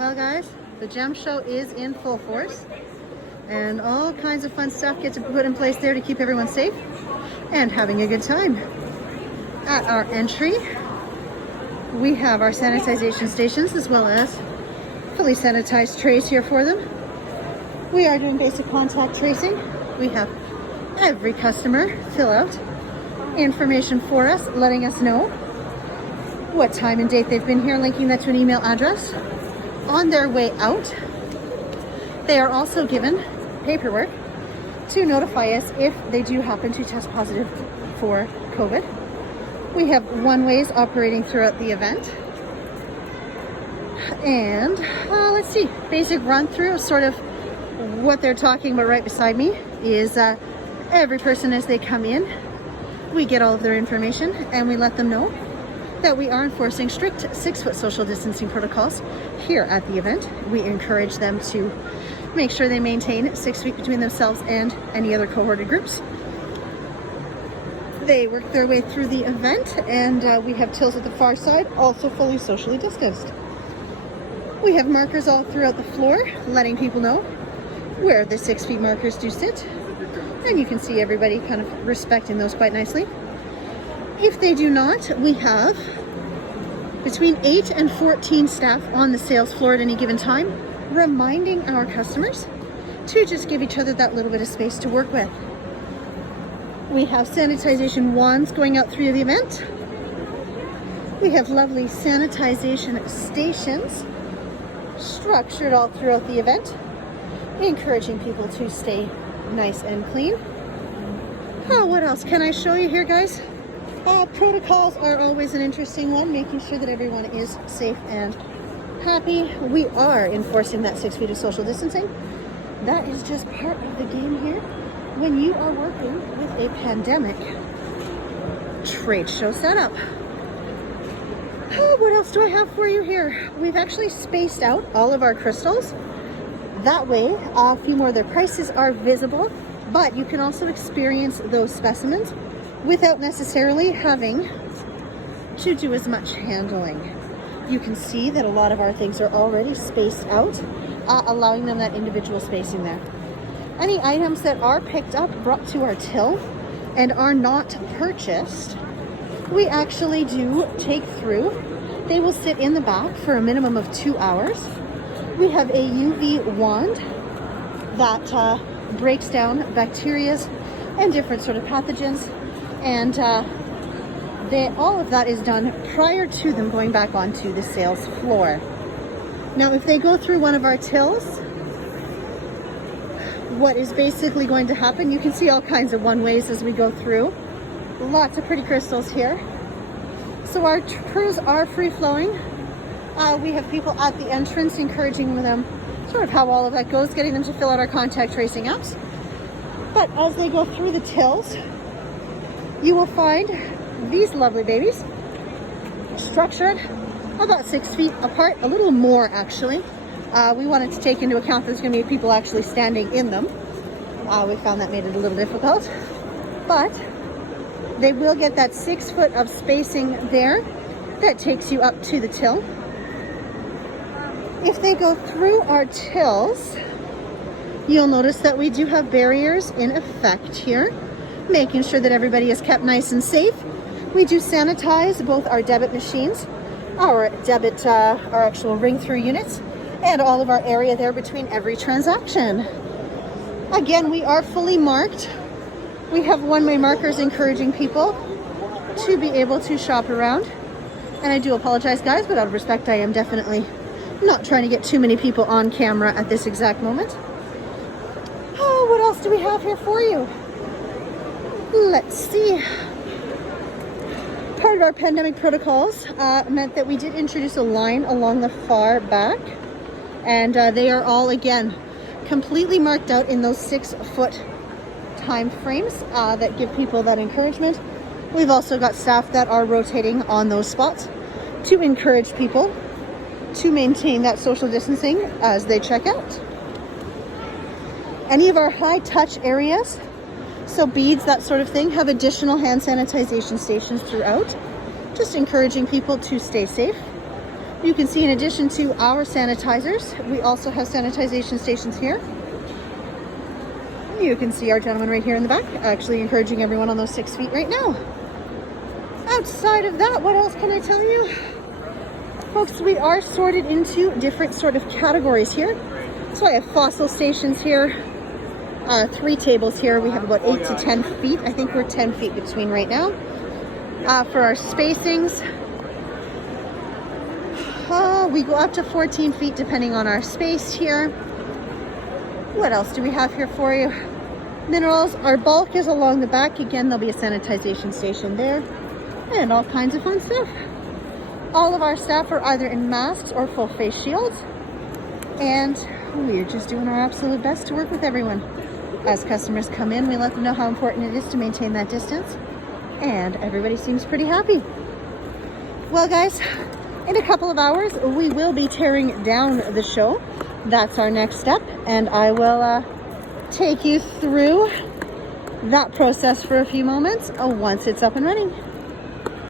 Well guys, the gem show is in full force and all kinds of fun stuff gets put in place there to keep everyone safe and having a good time. At our entry, we have our sanitization stations as well as fully sanitized trays here for them. We are doing basic contact tracing. We have every customer fill out information for us, letting us know what time and date they've been here, linking that to an email address. On their way out, they are also given paperwork to notify us if they do happen to test positive for COVID. We have one-ways operating throughout the event. And let's see, basic run through of sort of what they're talking about right beside me is every person as they come in, we get all of their information and we let them know that we are enforcing strict 6-foot social distancing protocols here at the event. We encourage them to make sure they maintain 6 feet between themselves and any other cohorted groups. They work their way through the event and we have tills at the far side, also fully socially distanced. We have markers all throughout the floor, letting people know where the 6 feet markers do sit. And you can see everybody kind of respecting those quite nicely. If they do not, we have between 8 and 14 staff on the sales floor at any given time, reminding our customers to just give each other that little bit of space to work with. We have sanitization wands going out through the event. We have lovely sanitization stations structured all throughout the event, encouraging people to stay nice and clean. What else can I show you here, guys? Protocols are always an interesting one, making sure that everyone is safe and happy. We are enforcing that 6 feet of social distancing. That is just part of the game here when you are working with a pandemic trade show setup. What else do I have for you here? We've actually spaced out all of our crystals. That way, a few more of their prices are visible, but you can also experience those specimens without necessarily having to do as much handling. You can see that a lot of our things are already spaced out, allowing them that individual spacing there. Any items that are picked up, brought to our till, and are not purchased, we actually do take through. They will sit in the back for a minimum of 2 hours. We have a UV wand that breaks down bacteria and different sort of pathogens. And all of that is done prior to them going back onto the sales floor. Now, if they go through one of our tills, what is basically going to happen, you can see all kinds of one-ways as we go through. Lots of pretty crystals here. So our crews are free-flowing. We have people at the entrance encouraging them sort of how all of that goes, getting them to fill out our contact tracing apps. But as they go through the tills, you will find these lovely babies structured about 6 feet apart, a little more actually. We wanted to take into account there's going to be people actually standing in them. We found that made it a little difficult, but they will get that 6 foot of spacing there that takes you up to the till. If they go through our tills, you'll notice that we do have barriers in effect here, making sure that everybody is kept nice and safe. We do sanitize both our debit machines, our actual ring-through units, and all of our area there between every transaction. Again, we are fully marked. We have one-way markers encouraging people to be able to shop around. And I do apologize, guys, but out of respect, I am definitely not trying to get too many people on camera at this exact moment. What else do we have here for you? Let's see. Part of our pandemic protocols meant that we did introduce a line along the far back, and they are all, again, completely marked out in those 6 foot time frames that give people that encouragement. We've also got staff that are rotating on those spots to encourage people to maintain that social distancing as they check out. Any of our high touch areas, so beads, that sort of thing, have additional hand sanitization stations throughout, just encouraging people to stay safe. You can see in addition to our sanitizers, we also have sanitization stations here. You can see our gentleman right here in the back, actually encouraging everyone on those 6 feet right now. Outside of that, what else can I tell you? Folks, we are sorted into different sort of categories here. So I have fossil stations here, 3 tables here. We have about 8 to 10 feet. I think we're 10 feet between right now. For our spacings, we go up to 14 feet depending on our space here. What else do we have here for you? Minerals, our bulk is along the back. Again, there'll be a sanitization station there and all kinds of fun stuff. All of our staff are either in masks or full face shields, and we're just doing our absolute best to work with everyone. As customers come in, we let them know how important it is to maintain that distance, and everybody seems pretty happy. Well guys, in a couple of hours, we will be tearing down the show. That's our next step, and I will take you through that process for a few moments once it's up and running.